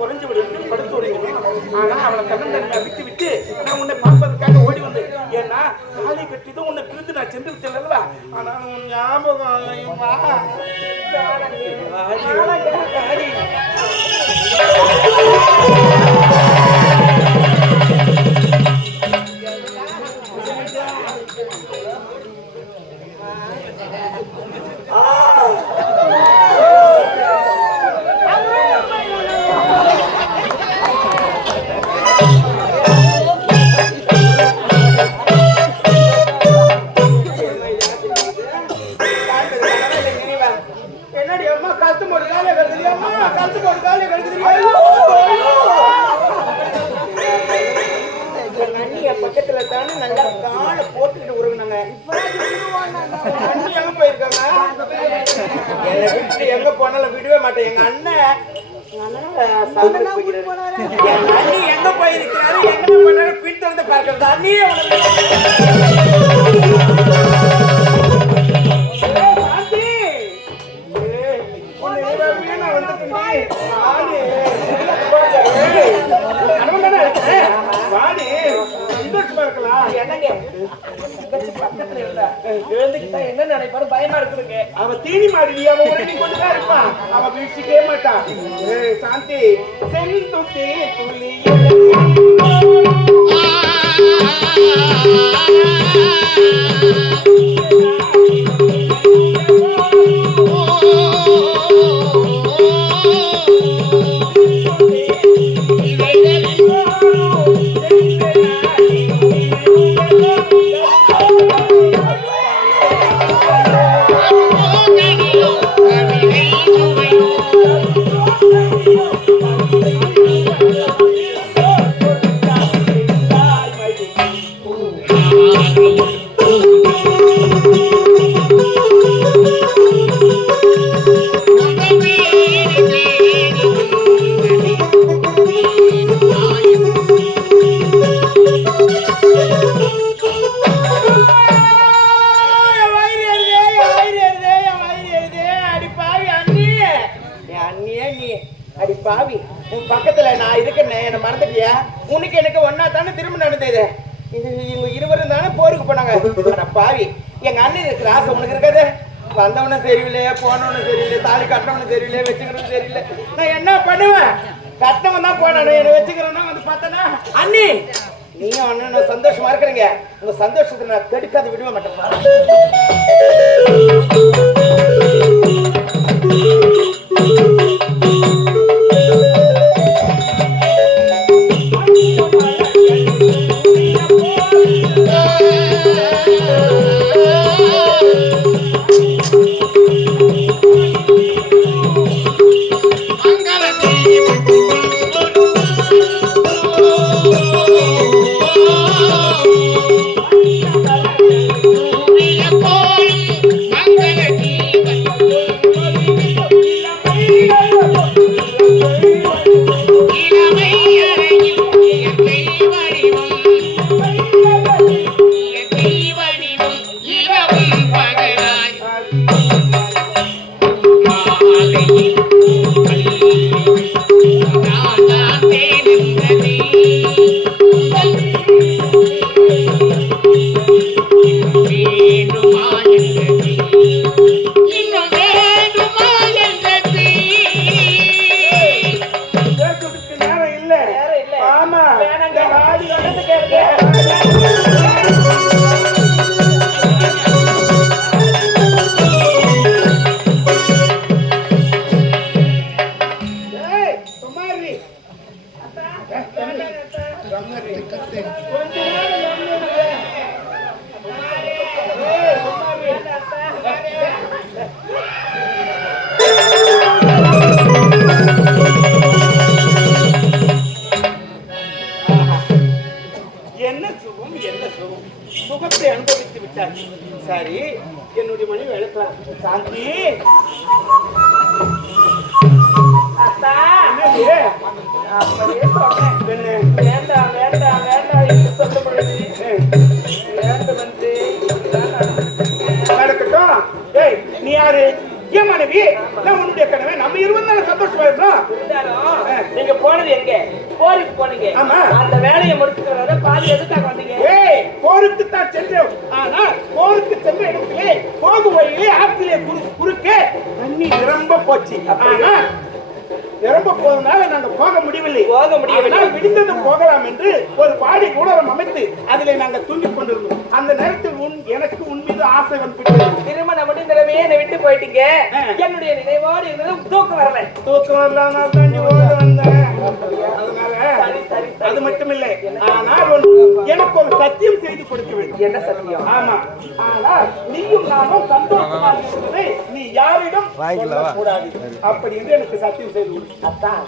குறைஞ்சு படுத்து ஆனா அவளை கண்ணன் விட்டு விட்டு நான் உன்னை பார்ப்பதற்காக ஓடி வந்தேன். ஏன்னா காலை கட்டிதான் உன்னை பிரிந்து நான் சென்று விட்டேன் அல்லவா? ஆனா உன் ஞாபகம் பக்கத்துல தானே நல்லா காலை போட்டுக்கிட்டு உருவினாங்க. எங்க போயிருக்காங்க? என்னை விட்டு எங்க போனாலும் விடவே மாட்டேன். எங்க அண்ணன் எங்க போயிருக்கிறாரு, எங்க பண்ணாரு பின் திறந்து பார்க்கறது. அண்ணியே என்ன நினைப்பாரு? பயமா இருக்குதுங்க. அவ தீனி மாடி அவன் கொண்டுதான் இருப்பான். அவ வீழ்ச்சிக்கே மாட்டான். சாந்தி செந்துத்தி துளி பக்கத்துல நான் இருக்கேன். என்ன மறந்துட்டியா? உனக்கு எனக்கு ஒன்னா தானே திரும்ப நடந்தது. இவங்க இருவரும் தானே போருக்கு போனாங்க. பாவி, எங்க அண்ணன் இருக்கிற ஆசை உனக்கு இருக்காது. வந்தவனும் தெரியல, போனவனும் தெரியல, தாலி கட்டவனும் தெரியல, வச்சுக்கிறவனும் தெரியல. நான் என்ன பண்ணுவேன்? கட்டவன் தான் போனானு, என்ன வச்சுக்கிறவனா வந்து பார்த்தனா அண்ணி நீயும் அண்ணன் சந்தோஷமா இருக்கிறீங்க. உங்க சந்தோஷத்தை நான் கெடுக்காது விடுவே மாட்டேன். சரி, என்னுடைய மனைவி எழுக்கலாம். சாந்தி அத்தா என்னது? அப்படியே சொல்றேன். வேண்டாம் வேண்டாம் வேண்டாம் என்று சொல்ல பொழுது வேண்டும் என்று நடக்கட்டும். ஏய், நீ யாரு? ஏன் மனைவி? நான் உன்னுடைய கனவே. நம்ம இருவரும் சந்தோஷமா இருக்கோம். நீங்க போனது எங்க? போருக்கு போனீங்க. ஆமா. அந்த வேலையை முடிச்சுக்கிறத பாதி எதுக்காக வந்தீங்க? ஏய், போருக்கு தான் சென்றோம். ஆனா போருக்கு சென்ற இடத்திலே போகும் வழியிலே ஆற்றிலே குறுக்கே தண்ணி நிரம்ப போச்சு. ஆனா நிரம்ப போவதனால நாங்க போக முடியவில்லை. விடுந்தது போகலாம் என்று ஒரு பாடி கூடரம் அமைத்து அதிலே நாங்கள் தூங்கிக் கொண்டிருந்தோம். அந்த நேரத்தில் எனக்கு உன் மீது ஆசை வந்துவிட்டது. திருமணம் முடிந்தவே என்னை விட்டு போயிட்டீங்க. என்னுடைய நினைவோடு இருந்தது தூக்கம் வரல. தூக்கம் வரலாம்னா தான் ஓட வந்தேன். அதனால அது மட்டும் இல்லை, ஆனால் எனக்கு ஒரு சத்தியம் செய்து கொடுக்க வேண்டும். என்ன சத்தியம்? ஆமா, ஆனால் நீயும் நானும் சந்தோஷமாக இருப்பதை நீ யாரிடம் சொல்லக்கூடாது. அப்படி என்று எனக்கு சத்தியம் செய்து கொடு. அத்தான்,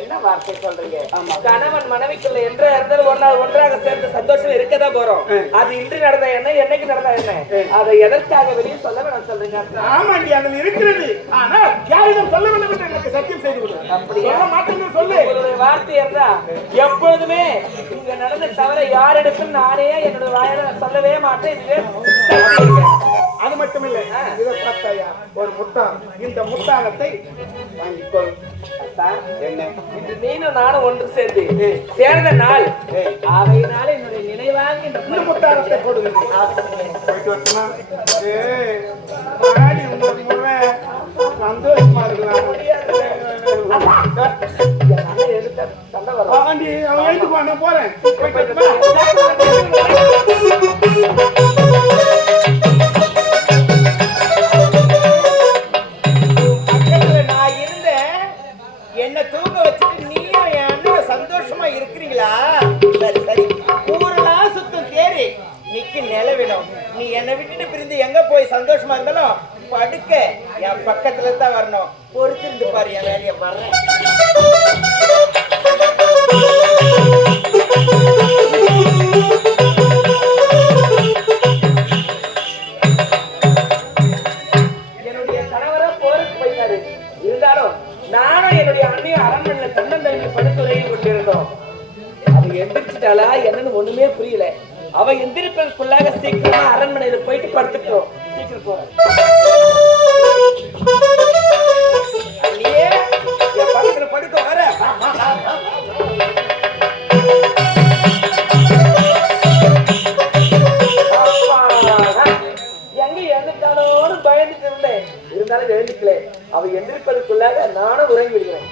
என்ன வார்த்தை சொல்றீங்க? கணவன் மனைவிக்குள்ள என்ற இருந்தாலும் ஒன்றாக சேர்ந்து சந்தோஷம் இருக்கதான் போறோம். அது இன்று நடந்த என்ன, என்னைக்கு நடந்தா என்ன, அதை எதற்காக வெளியே சொல்ல வேணும் சொல்றீங்க? ஆமா, நீ அதில் இருக்கிறது. ஆனால் யாரிடம் சொல்ல வேண்டும் என்று எனக்கு சத்தியம் செய்து கொடு. அப்படி சொல்ல மாட்டேன்னு சொல்லு. உங்களுடைய வார்த்தை இருந்தா எப்பொழுதுமே இங்க நடந்த தவிர யாரிடத்தும் நானே என்னோட வாயில சொல்லவே மாட்டேன். இதுவே அது மட்டும் இல்லை, இதை பார்த்தாயா ஒரு முட்டாள். இந்த முட்டாளத்தை வாங்கிக்கொள். என்ன இன்று நீனும் நானும் ஒன்று சேர்ந்து சேர்ந்த நாள் அவையினால என்னுடைய நினைவாக இந்த முட்டாளத்தை போடுங்க. போயிட்டு வரட்டுமா? சந்தோஷமா இருக்கலாம். அவன் எழுந்துக்குவா, நான் போறேன். போயிட்டு வரட்டுமா? என்ன தூங்க வச்சுட்டு நீயும் என் அண்ணன் சந்தோஷமா இருக்கிறீங்களா? சரி சரி, ஊரெல்லாம் சுத்தம் தேறி நிக்கு நிலவிடும். நீ என்னை விட்டுட்டு பிரிந்து எங்க போய் சந்தோஷமா இருந்தாலும் படுக்க என் பக்கத்துல தான் வரணும். பொறுத்திருந்து பாரு, என் வேலையை வர்றேன். என்னுடைய கணவரை போருக்கு போயிட்டாரு. இருந்தாலும் நானும் என்னுடைய அண்ணியும் அரண்மனையில தன்னந்தனிமை படுத்துறையில் கொண்டிருந்தோம். அவ எந்திரிச்சிட்டாளா என்னன்னு ஒண்ணுமே புரியல. அவ எந்திரிப்பதற்குள்ளாக சீக்கிரமா அரண்மனையில போயிட்டு படுத்துட்டோம். சீக்கிரம் போறேன். என் பக்கத்துல படுக்க வர எங்க எழுந்துட்டானோன்னு பயந்துட்டு இருந்தேன். இருந்தாலும் எழுந்துக்கல. அவ எந்திரிப்பதற்குள்ளாக நானும் உறங்கி விடுகிறேன்.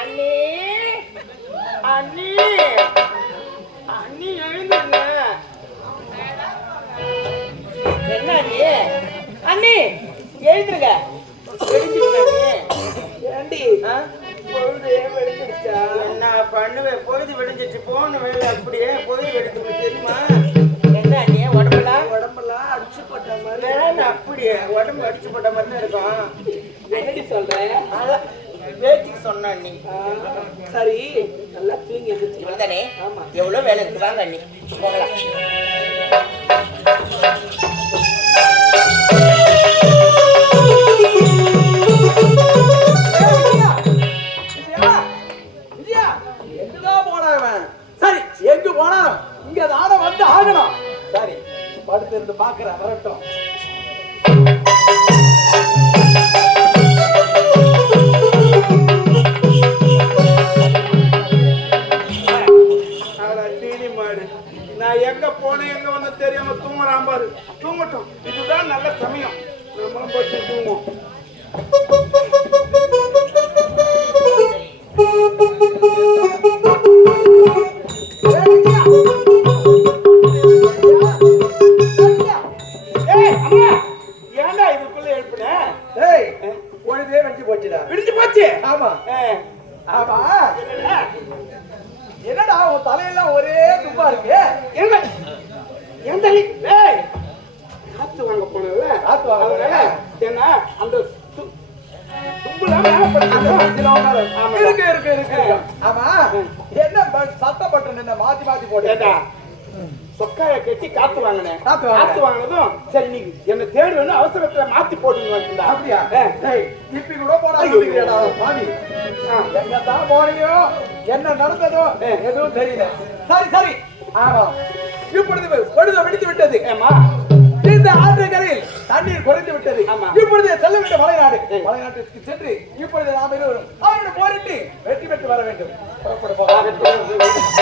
அண்ணி அண்ணி அண்ணி எழுந்துங்க. என்ன அண்ணி? அண்ணி எழுந்துருங்க. ஏண்டி பொழுது வெடிச்சிருச்சா? என்ன பண்ணுவேன்? பொழுது வெடிஞ்சிச்சு. போன வேலை அப்படியே பொழுது வெடிச்சு தெரியுமா? என்ன அண்ணி உடம்பெல்லாம் அடிச்சு போட்ட மாதிரி. அப்படியே உடம்பு அடிச்சு போட்ட மாதிரி தான் இருக்கும். என்னடி சொல்ற? பேச்சுக்கு சொன்ன அண்ணி. சரி, நல்லா தூங்கி எந்திரிச்சு. இவ்வளவுதானே? ஆமா. எவ்வளவு வேலை இருக்கு, வாங்க அண்ணி போகலாம். சரி, எங்க போனாலும் இங்க நானும் வந்து ஆகணும். சரி, படுத்து இருந்து பாக்குறேன். வரட்டும். நான் எங்க போனேன் எங்க வந்து தெரியாம தூங்குறான் பாரு. தூங்கட்டும், இதுதான் நல்ல சமயம். நம்மளும் போட்டு தூங்குவோம். ஏன்டா இதுக்குள்ள எழுப்புன? பொழுதே வெட்டி போச்சுடா. விடிஞ்சு போச்சு. ஆமா ஆமா. என்னடா உன் தலையெல்லாம் ஒரே துப்பா இருக்கு? என் தலை காத்து வாங்க போனதுல காத்து வாங்க என்ன அந்த தும்ப கும்பலாம் மேல படுத்து இருக்கு இருக்கு இருக்கு ஆமா என்ன சட்டப்பட்டு என்ன மாத்தி மாத்தி போட்டு சொக்காய கட்டி காத்து வாங்கினேன் காத்து வாங்கின. காத்து வாங்கினதும் சரி நீ என்ன தேடி வேணும் அவசரத்துல மாத்தி போட்டுங்க வந்துடா அப்படியா இப்படி கூட போடாதீங்கடா சாமி எங்க தான் போறீங்க என்ன நடந்ததோ எதுவும் தெரியல சரி சரி ஆமா இப்பொழுது பொழுது வெடித்து விட்டது ஏமா இந்த ஆற்றுக்கரையில் தண்ணீர் குறைந்து விட்டது ஆமா. இப்பொழுது செல்ல வேண்டும் மலைநாடு மலைநாட்டுக்கு சென்று இப்பொழுது நாம் இருவரும் அவரோட போரிட்டு வெற்றி பெற்று வர வேண்டும் புறப்படு, போ.